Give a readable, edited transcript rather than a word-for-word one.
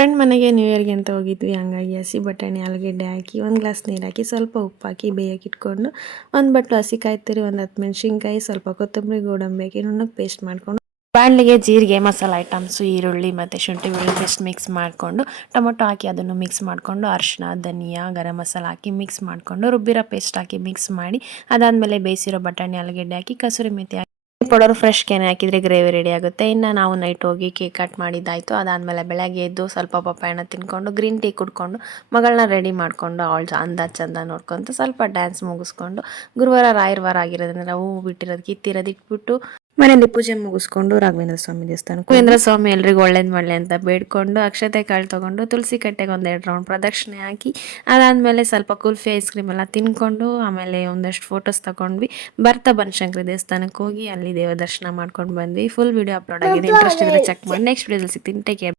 Friend ಮನೆಗೆ new ಇಯರ್ಗೆ ಅಂತ ಹೋಗಿದ್ವಿ. ಹಂಗಾಗಿ ಹಸಿ ಬಟಾಣಿ ಆಲೂಗೆಡ್ಡೆ ಹಾಕಿ ಒಂದು ಗ್ಲಾಸ್ ನೀರು ಹಾಕಿ ಸ್ವಲ್ಪ ಉಪ್ಪು ಹಾಕಿ ಬೇಯಕ್ಕೆ ಇಟ್ಕೊಂಡು ಒಂದು ಬಟ್ಲು ಹಸಿ ಕಾಯಿ ತುರಿ, ಒಂದು 10 ಮೆಣಸಿನ್ಕಾಯಿ, ಸ್ವಲ್ಪ ಕೊತ್ತಂಬರಿ, ಗೋಡಂಬಿ ಹಾಕಿ ನುಣ್ಣಗೆ ಪೇಸ್ಟ್ ಮಾಡ್ಕೊಂಡು ಬಾಣಲಿಗೆ ಜೀರಿಗೆ, ಮಸಾಲೆ ಐಟಮ್ಸು, ಈರುಳ್ಳಿ ಮತ್ತು ಶುಂಠಿ ಬೆಳ್ಳುಳ್ಳಿ ಪೇಸ್ಟ್ ಮಿಕ್ಸ್ ಮಾಡಿಕೊಂಡು ಟೊಮೊಟೊ ಹಾಕಿ ಅದನ್ನು ಮಿಕ್ಸ್ ಮಾಡಿಕೊಂಡು ಅರಿಶಿನ, ಧನಿಯಾ, ಗರಂ ಮಸಾಲ ಹಾಕಿ ಮಿಕ್ಸ್ ಮಾಡಿಕೊಂಡು ರುಬ್ಬಿರೋ ಪೇಸ್ಟ್ ಹಾಕಿ ಮಿಕ್ಸ್ ಮಾಡಿ ಅದಾದಮೇಲೆ ಬೇಯಿಸಿರೋ ಬಟಾಣಿ ಆಲೂಗೆಡ್ಡೆ ಹಾಕಿ ಕಸೂರಿ ಮೆಥಿ ಹಾಕಿ ಪೌಡರ್ ಫ್ರೆಶ್ ಕೆನೆ ಹಾಕಿದರೆ ಗ್ರೇವಿ ರೆಡಿ ಆಗುತ್ತೆ. ಇನ್ನು ನಾವು ನೈಟ್ ಹೋಗಿ ಕೇಕ್ ಕಟ್ ಮಾಡಿದ್ದಾಯಿತು. ಅದಾದಮೇಲೆ ಬೆಳಗ್ಗೆ ಎದ್ದು ಸ್ವಲ್ಪ ಪಪ್ಪಾಯನ ತಿನ್ಕೊಂಡು ಗ್ರೀನ್ ಟೀ ಕುಡ್ಕೊಂಡು ಮಗಳನ್ನ ರೆಡಿ ಮಾಡಿಕೊಂಡು ಅವಳ ಅಂದ ಚಂದ ನೋಡ್ಕೊತ ಸ್ವಲ್ಪ ಡ್ಯಾನ್ಸ್ ಮುಗಿಸ್ಕೊಂಡು ಗುರುವಾರ ರಾಯರ ವಾರ ಆಗಿರೋದ್ರಿಂದ ನಾವು ಹೂವು ಬಿಟ್ಟಿರೋದು ಕಿತ್ತಿರೋದು ಇಟ್ಬಿಟ್ಟು ಮನೆಯಲ್ಲಿ ಪೂಜೆ ಮುಗಿಸ್ಕೊಂಡು ರಾಘವೇಂದ್ರ ಸ್ವಾಮಿ ದೇವಸ್ಥಾನಕ್ಕೆ ರಾಘವೇಂದ್ರ ಸ್ವಾಮಿ ಎಲ್ರಿಗೂ ಒಳ್ಳೇದು ಮಾಡಲಿ ಅಂತ ಬೇಡ್ಕೊಂಡು ಅಕ್ಷತೆ ಕಾಳು ತೊಗೊಂಡು ತುಳಸಿ ಕಟ್ಟೆಗೆ 2 ರೌಂಡ್ ಪ್ರದಕ್ಷಿಣೆ ಹಾಕಿ ಅದಾದಮೇಲೆ ಸ್ವಲ್ಪ ಕುಲ್ಫಿ ಐಸ್ ಕ್ರೀಮ್ ಎಲ್ಲ ತಿನ್ಕೊಂಡು ಆಮೇಲೆ ಒಂದಷ್ಟು ಫೋಟೋಸ್ ತಗೊಂಡ್ವಿ. ಬರ್ತಾ ಬನಶಂಕರಿ ದೇವಸ್ಥಾನಕ್ಕೆ ಹೋಗಿ ಅಲ್ಲಿ ದೇವ ದರ್ಶನ ಮಾಡ್ಕೊಂಡು ಬಂದ್ವಿ. ಫುಲ್ ವಿಡಿಯೋ ಅಪ್ಲೋಡ್ ಆಗಿದೆ, ಇಂಟ್ರೆಸ್ಟ್ ಇದ್ರೆ ಚೆಕ್ ಮಾಡಿ. ನೆಕ್ಸ್ಟ್ ವಿಡಿಯೋದಲ್ಲಿ ಸಿಗ್ತೀನಿ. Take care.